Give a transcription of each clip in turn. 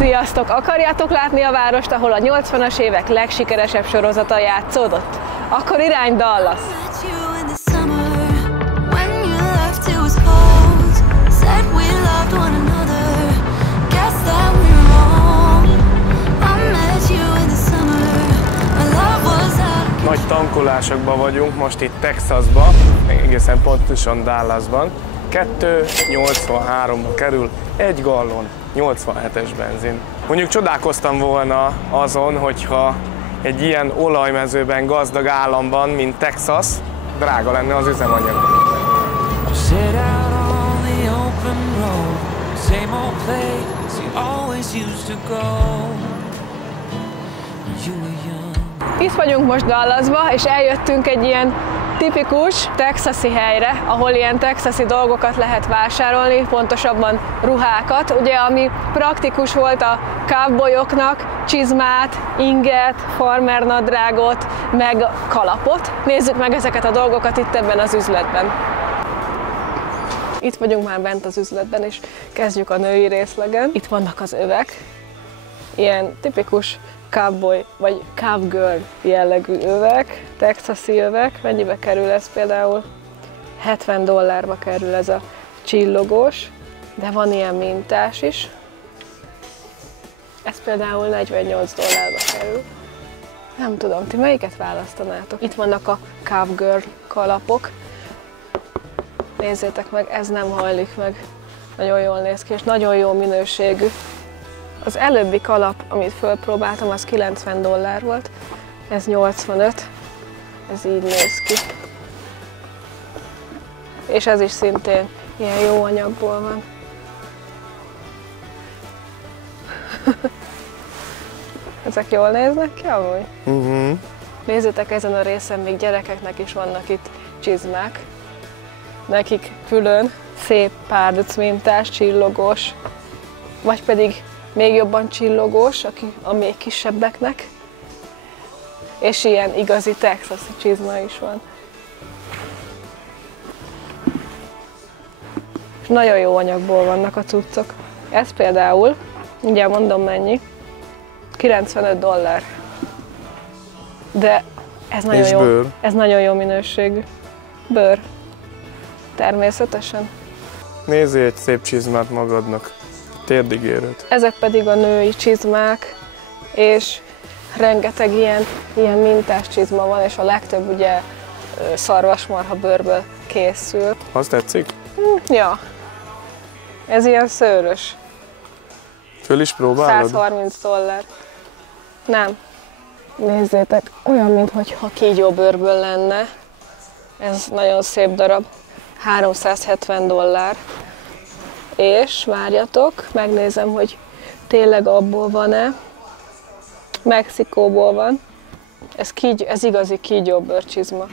Sziasztok! Akarjátok látni a várost, ahol a 80-as évek legsikeresebb sorozata játszódott? Akkor irány Dallas! Nagy tankolásokban vagyunk most itt Texasban, egészen pontosan Dallasban. 2,83-ba kerül egy gallon 87-es benzin. Mondjuk csodálkoztam volna azon, hogyha egy ilyen olajmezőben gazdag államban, mint Texas, drága lenne az üzemanyag. Itt vagyunk most Dallasba, és eljöttünk egy ilyen tipikus texasi helyre, ahol ilyen texasi dolgokat lehet vásárolni, pontosabban ruhákat, ugye, ami praktikus volt a cowboyoknak, csizmát, inget, farmernadrágot, meg kalapot. Nézzük meg ezeket a dolgokat itt ebben az üzletben. Itt vagyunk már bent az üzletben, és kezdjük a női részlegen. Itt vannak az övek, ilyen tipikus cowboy vagy cowgirl jellegű övek, texasi övek. Mennyibe kerül ez például? $70 kerül ez a csillogós, de van ilyen mintás is. Ez például $48 kerül. Nem tudom, ti melyiket választanátok? Itt vannak a cowgirl kalapok. Nézzétek meg, ez nem hajlik meg. Nagyon jól néz ki, és nagyon jó minőségű. Az előbbi kalap, amit fölpróbáltam, az $90 volt, ez 85, ez így néz ki. És ez is szintén ilyen jó anyagból van. Ezek jól néznek ki amúgy? Nézzétek, ezen a részen még gyerekeknek is vannak itt csizmák. Nekik külön szép párduc mintás, csillogós, vagy pedig még jobban csillogós, a még kisebbeknek. És ilyen igazi texasi csizma is van. És nagyon jó anyagból vannak a cuccok. Ez például, mindjárt mondom mennyi, $95. De ez nagyon jó minőségű. Bőr. Természetesen. Nézzél egy szép csizmát magadnak. Térdig érőt. Ezek pedig a női csizmák, és rengeteg ilyen mintás csizma van, és a legtöbb ugye szarvasmarha bőrből készül. Azt tetszik? Ja. Ez ilyen szőrös. Föl is próbálod? $130. Nem. Nézzétek, olyan, mintha kígyóbőrből lenne. Ez nagyon szép darab. $370. És várjatok, megnézem, hogy tényleg abból van-e. Mexikóból van. Ez igazi kígyóbőr csizma.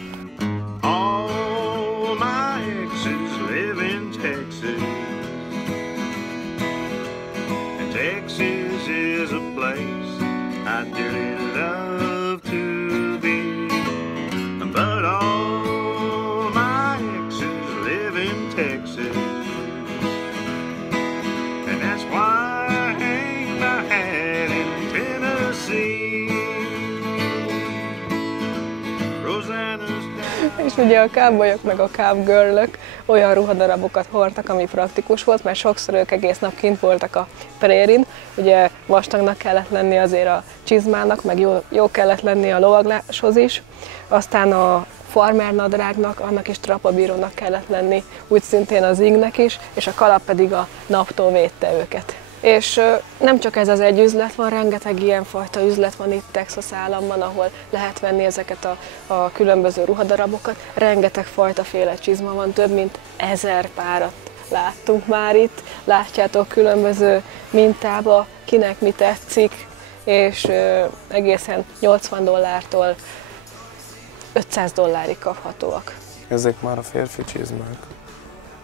És ugye a cowboyok meg a cowgirlök olyan ruhadarabokat hordtak, ami praktikus volt, mert sokszor ők egész nap kint voltak a prérin. Ugye vastagnak kellett lenni azért a csizmának, meg jó kellett lenni a lovagláshoz is. Aztán a farmernadrágnak, annak is trapabírónak kellett lenni, úgy szintén az ingnek is, és a kalap pedig a naptól védte őket. És nem csak ez az egy üzlet van, rengeteg ilyenfajta üzlet van itt Texas államban, ahol lehet venni ezeket a különböző ruhadarabokat. Rengeteg fajta féle csizma van, több mint 1000 párat láttunk már itt. Látjátok különböző mintába, kinek mi tetszik, és egészen $80-tól $500-ig kaphatóak. Ezek már a férfi csizmák,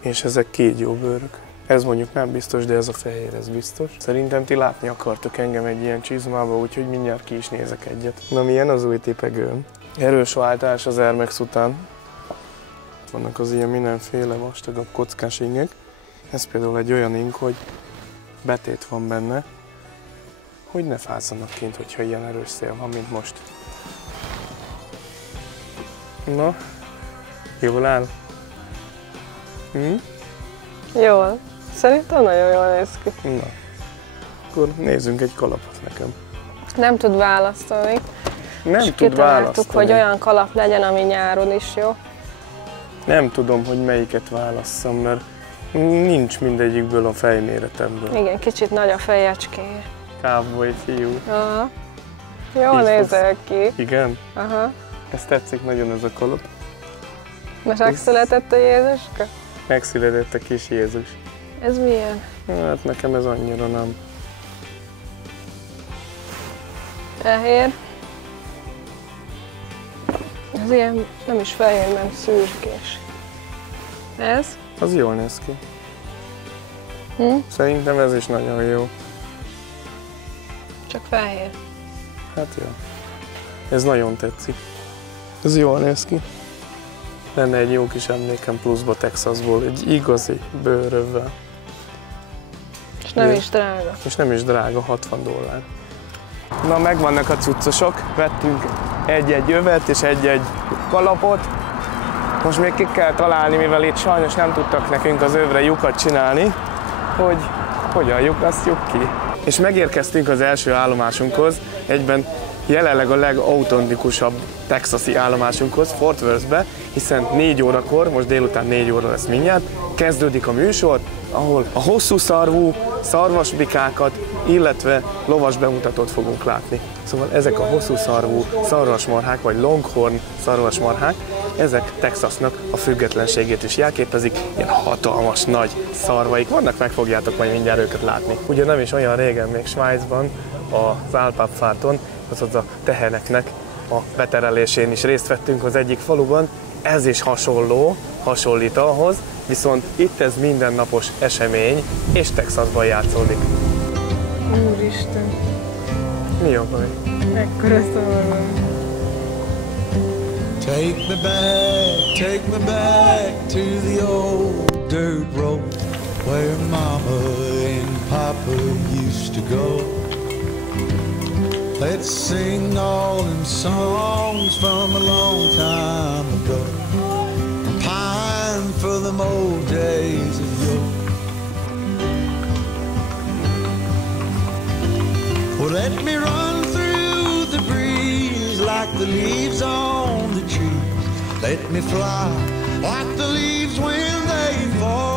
és ezek kígyóbőrök. Ez mondjuk nem biztos, de ez a fehér, ez biztos. Szerintem ti látni akartok engem egy ilyen csizmába, úgyhogy mindjárt ki is nézek egyet. Na, milyen az új tipegőm? Erős váltás az Air Max után. Vannak az ilyen mindenféle vastagabb kockás ingek. Ez például egy olyan ing, hogy betét van benne, hogy ne fázzanak kint, hogyha ilyen erős szél van, mint most. Na, jól áll? Jól. Szerintem nagyon jól néz ki. Na, akkor nézzünk egy kalapot nekem. Nem tud választani. Nem tud választani. Hogy olyan kalap legyen, ami nyáron is jó. Nem tudom, hogy melyiket válasszam, mert nincs mindegyikből a fejméretemből. Igen, kicsit nagy a fejecskéje. Cowboy fiú. Aha. Jól nézel ki. Igen? Aha. Ez tetszik nagyon ez a kalap. Most megszületett a Jézuska? Megszületett a kis Jézus. Ez milyen? Hát nekem ez annyira nem. Fehér. Ez ilyen nem is fehér, nem szürkés. Ez? Az jól néz ki. Szerintem ez is nagyon jó. Csak fehér. Hát jó. Ez nagyon tetszik. Ez jól néz ki. Lenne egy jó kis emlékem pluszba Texasból, egy igazi bőrövvel. És nem is drága. És nem is drága, $60. Na, megvannak a cuccosok, vettünk egy-egy övet és egy-egy kalapot. Most még ki kell találni, mivel itt sajnos nem tudtak nekünk az övre lyukat csinálni, hogy hogyan lyukasztjuk ki. És megérkeztünk az első állomásunkhoz, egyben jelenleg a legautentikusabb texasi állomásunkhoz, Fort Worthbe, hiszen 4 órakor, most délután 4 óra lesz mindjárt, kezdődik a műsor, ahol a hosszú szarvú szarvasbikákat, illetve lovas bemutatót fogunk látni. Szóval ezek a hosszú szarvú szarvasmarhák, vagy longhorn szarvasmarhák, ezek Texasnak a függetlenségét is jelképezik, ilyen hatalmas nagy szarvaik vannak, meg fogjátok majd mindjárt őket látni. Ugye nem is olyan régen még Svájcban, az Alpapfáton, azaz a teheneknek a beterelésén is részt vettünk az egyik faluban, ez is hasonlít ahhoz, viszont itt ez mindennapos esemény, és Texasban játszódik. Úristen! Mi a baj? Ekkora szarva. Take me back to the old dirt road where Mama and Papa used to go. Let's sing all them songs from a long time ago. Pine for them old days of yore. Well, let me run through the breeze like the leaves on the trees. Let me fly like the leaves when they fall.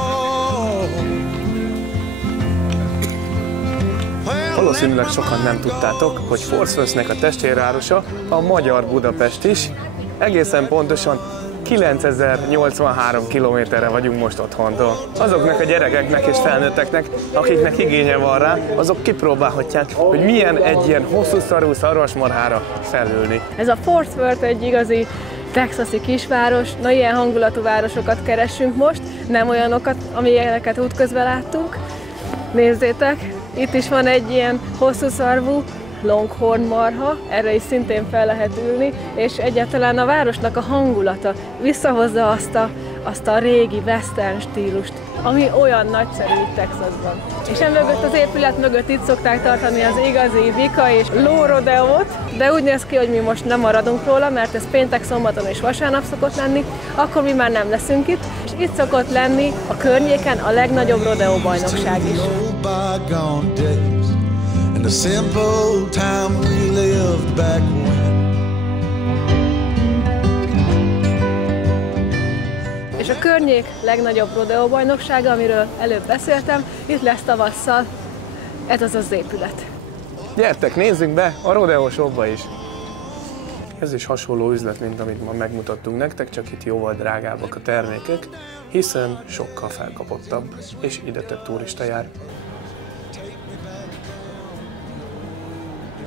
Valószínűleg sokan nem tudtátok, hogy Fort Worthnek a testvérvárosa a magyar Budapest is. Egészen pontosan 9083 kilométerre vagyunk most otthontól. Azoknak a gyerekeknek és felnőtteknek, akiknek igénye van rá, azok kipróbálhatják, hogy milyen egy ilyen hosszú szarvú szarvasmarhára felülni. Ez a Fort Worth egy igazi texasi kisváros, na ilyen hangulatú városokat keresünk most, nem olyanokat, amilyeneket útközben láttunk. Nézzétek, itt is van egy ilyen hosszú szarvú longhorn marha, erre is szintén fel lehet ülni, és egyáltalán a városnak a hangulata visszahozza azt a régi western stílust, ami olyan nagyszerű itt Texasban. És emögött az épület mögött itt szokták tartani az igazi bika és lórodeót, de úgy néz ki, hogy mi most nem maradunk róla, mert ez péntek, szombaton és vasárnap szokott lenni, akkor mi már nem leszünk itt, és itt szokott lenni a környéken a legnagyobb rodeó bajnokság is. The simple time we lived back when. És a környék legnagyobb rodeó bajnoksága, amiről előbb beszéltem, itt lesz tavasszal. Ez az épület. Gyertek, nézzünk be a rodeó shopba is. Ez is hasonló üzlet, mint amit ma megmutattunk nektek, csak itt jóval drágábbak a termékek, hiszen sokkal felkapottabb, és ide több turista jár.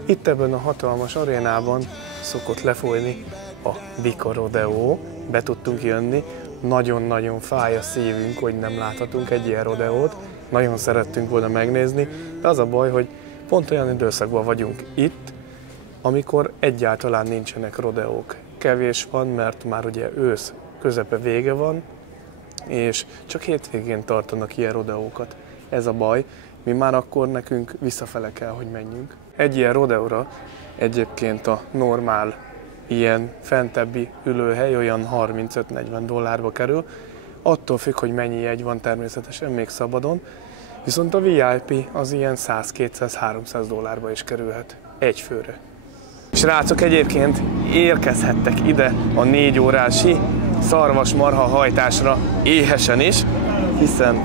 Itt ebben a hatalmas arénában szokott lefolyni a Bika Rodeo, be tudtunk jönni, nagyon-nagyon fáj a szívünk, hogy nem láthatunk egy ilyen rodeót, nagyon szerettünk volna megnézni, de az a baj, hogy pont olyan időszakban vagyunk itt, amikor egyáltalán nincsenek rodeók. Kevés van, mert már ugye ősz közepe vége van, és csak hétvégén tartanak ilyen rodeókat. Ez a baj, mi már akkor nekünk visszafele kell, hogy menjünk. Egy ilyen rodeóra egyébként a normál ilyen fentebbi ülőhely olyan 35-40 dollárba kerül, attól függ, hogy mennyi jegy van természetesen még szabadon, viszont a VIP az ilyen 100-200-300 dollárba is kerülhet egy főre. Srácok, egyébként érkezhettek ide a 4 órási szarvasmarha hajtásra éhesen is, hiszen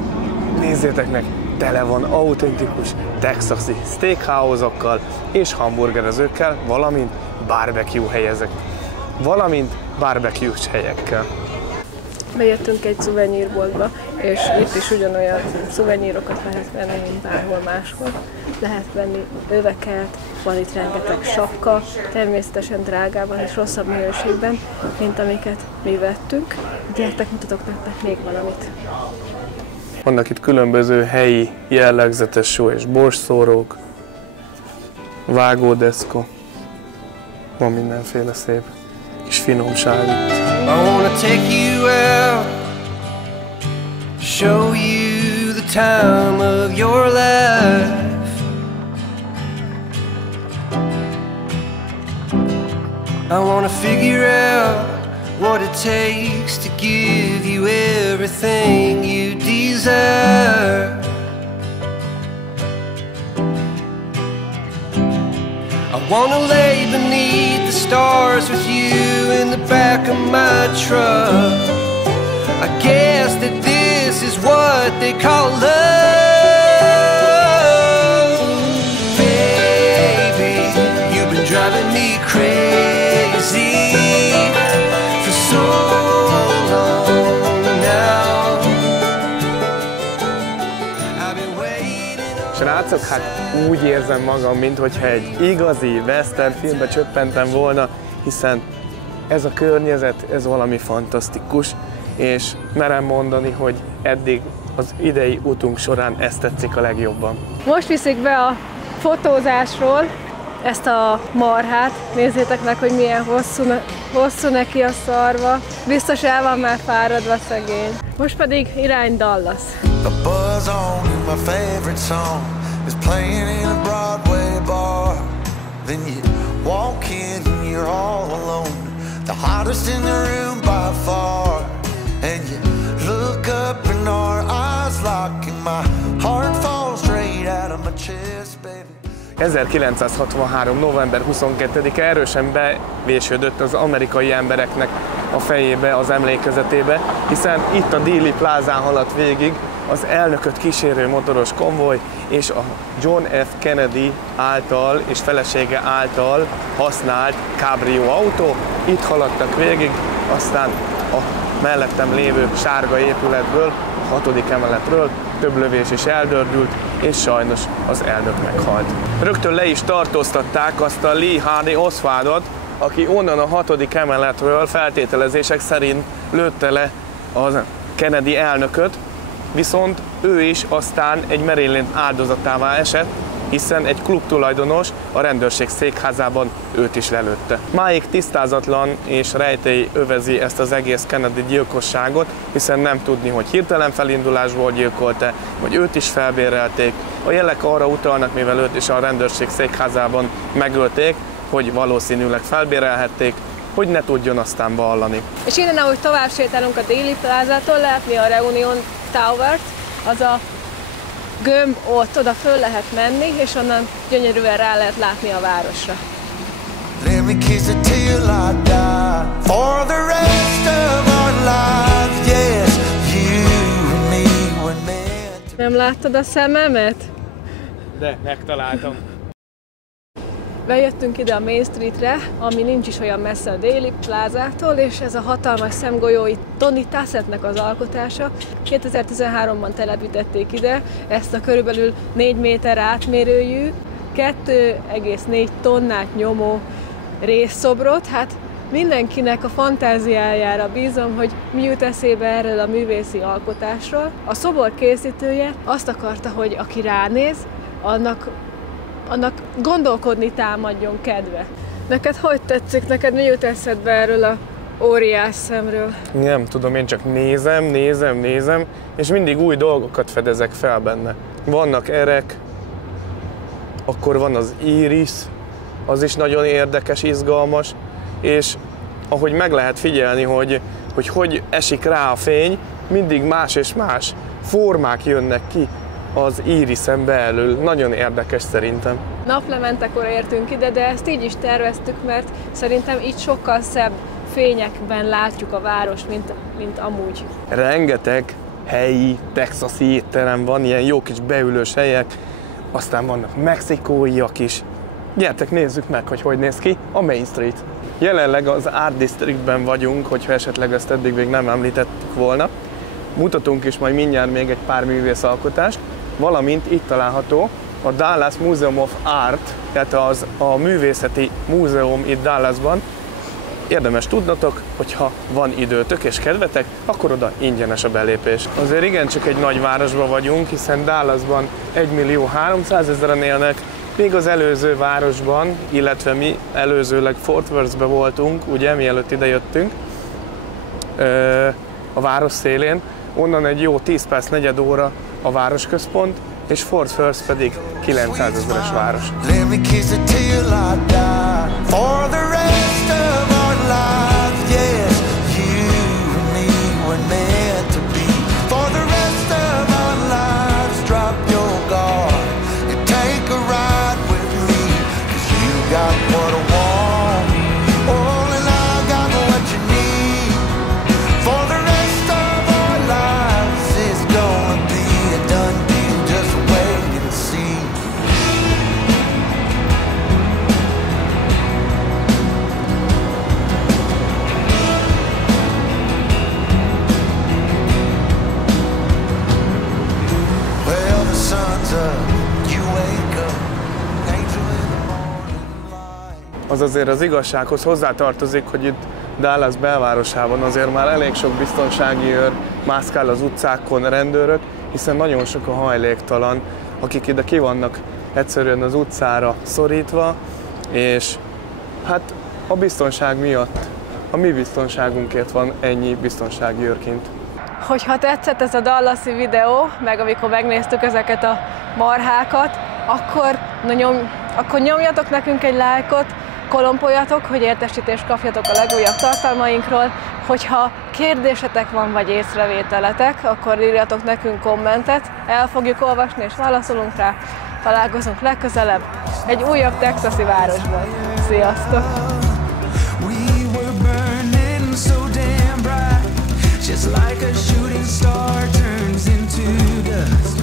nézzétek meg, tele van autentikus texasi steakhouse-okkal és hamburgerezőkkel, valamint barbecue helyezek, valamint barbecue-s helyekkel. Bejöttünk egy szuvenyírboltba, és itt is ugyanolyan szuvenyírokat lehet venni, mint bárhol máshol. Lehet venni öveket, van itt rengeteg sapka, természetesen drágában és rosszabb minőségben, mint amiket mi vettünk. Gyertek, mutatok nektek még valamit. Vannak itt különböző helyi jellegzetes só és borsszórók, vágódeszka, van mindenféle szép kis finomság itt. I wanna take you out, show you the time of your life. I wanna figure out what it takes to give you everything you desire. I wanna lay beneath the stars with you in the back of my truck. I guess that this is what they call love. Baby, you've been driving me crazy for so long now. I've been waiting on. Srácok, hát úgy érzem magam, minthogyha egy igazi western filmbe csöppentem volna, hiszen ez a környezet, ez valami fantasztikus, és merem mondani, hogy eddig az idei utunk során ezt tetszik a legjobban. Most viszik be a fotózásról ezt a marhát. Nézzétek meg, hogy milyen hosszú neki a szarva. Biztos el van már fáradva szegény. Most pedig irány Dallas. The buzz on my favorite song is playing in a Broadway bar. Then you walk in and you're all alone, the hottest in the room by far. And you look up and our eyes lock and my heart falls straight out of my chest, baby. 1963. november 22-e erősen bevésődött az amerikai embereknek a fejébe, az emlékezetébe, hiszen itt a Dealey Plázán haladt végig az elnököt kísérő motoros konvoj és a John F. Kennedy által és felesége által használt kábrió autó. Itt haladtak végig, aztán a mellettem lévő sárga épületből, a 6. emeletről több lövés is eldördült, és sajnos az elnök meghalt. Rögtön le is tartóztatták azt a Lee Harvey Oswaldot, aki onnan a 6. emeletről feltételezések szerint lőtte le a Kennedy elnököt, viszont ő is aztán egy merénylet áldozatává esett, hiszen egy klubtulajdonos a rendőrség székházában őt is lelőtte. Máig tisztázatlan és rejtély övezi ezt az egész Kennedy gyilkosságot, hiszen nem tudni, hogy hirtelen felindulásból gyilkolt-e, vagy őt is felbérelték. A jelek arra utalnak, mivel őt is a rendőrség székházában megölték, hogy valószínűleg felbérelhették, hogy ne tudjon aztán vallani. És innen, ahogy tovább sétálunk a Dealey Plázától, látni a Reunion Towert, az a gömb ott, oda föl lehet menni, és onnan gyönyörűen rá lehet látni a városra. Let me kiss it till I die for the rest of our lives. Yes, you and me were meant. Nem láttad a szememet? De megtaláltam. Bejöttünk ide a Main Streetre, ami nincs is olyan messze a Dealey Plázától, és ez a hatalmas szemgolyó itt Tony Tassettnek az alkotása. 2013-ban telepítették ide ezt a körülbelül 4 méter átmérőjű, 2,4 tonnát nyomó részszobrot. Hát mindenkinek a fantáziájára bízom, hogy mi jut eszébe erről a művészi alkotásról. A szobor készítője azt akarta, hogy aki ránéz, annak gondolkodni támadjon kedve. Neked hogy tetszik? Neked mi jut eszedbe erről a óriás szemről? Nem tudom, én csak nézem, és mindig új dolgokat fedezek fel benne. vannak erek, akkor van az íris, az is nagyon érdekes, izgalmas, és ahogy meg lehet figyelni, hogy esik rá a fény, mindig más és más formák jönnek ki az írisen belül. Nagyon érdekes szerintem. Naplementekor értünk ide, de ezt így is terveztük, mert szerintem így sokkal szebb fényekben látjuk a város, mint amúgy. Rengeteg helyi texasi étterem van, ilyen jó kis beülős helyek, aztán vannak mexikóiak is. Gyertek, nézzük meg, hogy néz ki a Main Street. Jelenleg az Art Districtben vagyunk, hogyha esetleg ezt eddig még nem említettük volna. Mutatunk is majd mindjárt még egy pár művészalkotást, valamint itt található a Dallas Museum of Art, tehát a művészeti múzeum itt Dallasban. Érdemes tudnatok, hogyha van időtök és kedvetek, akkor oda ingyenes a belépés. Azért igencsak egy nagy városban vagyunk, hiszen Dallasban 1.300.000-en élnek, még az előző városban, illetve mi előzőleg Fort Worthben voltunk, ugye, mielőtt ide jöttünk, a város szélén, onnan egy jó 10 perc, negyed óra a városközpont, és Fort Worth pedig 900.000-es város. Az azért az igazsághoz hozzátartozik, hogy itt Dallas belvárosában azért már elég sok biztonsági őr mászkál az utcákon, rendőrök, hiszen nagyon sok a hajléktalan, akik ide ki vannak egyszerűen az utcára szorítva, és hát a biztonság miatt, a mi biztonságunkért van ennyi biztonsági őr kint. Hogyha tetszett ez a dallasi videó, meg amikor megnéztük ezeket a marhákat, akkor nyomjatok nekünk egy lájkot, kolompoljatok, hogy értesítést kapjatok a legújabb tartalmainkról. Hogyha kérdésetek van, vagy észrevételetek, akkor írjatok nekünk kommentet, el fogjuk olvasni és válaszolunk rá. Találkozunk legközelebb egy újabb texasi városban. Sziasztok! Just like a shooting star turns into dust.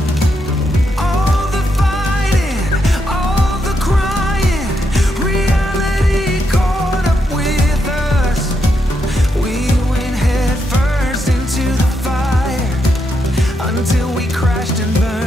All the fighting, all the crying, reality caught up with us. We went head first into the fire until we crashed and burned.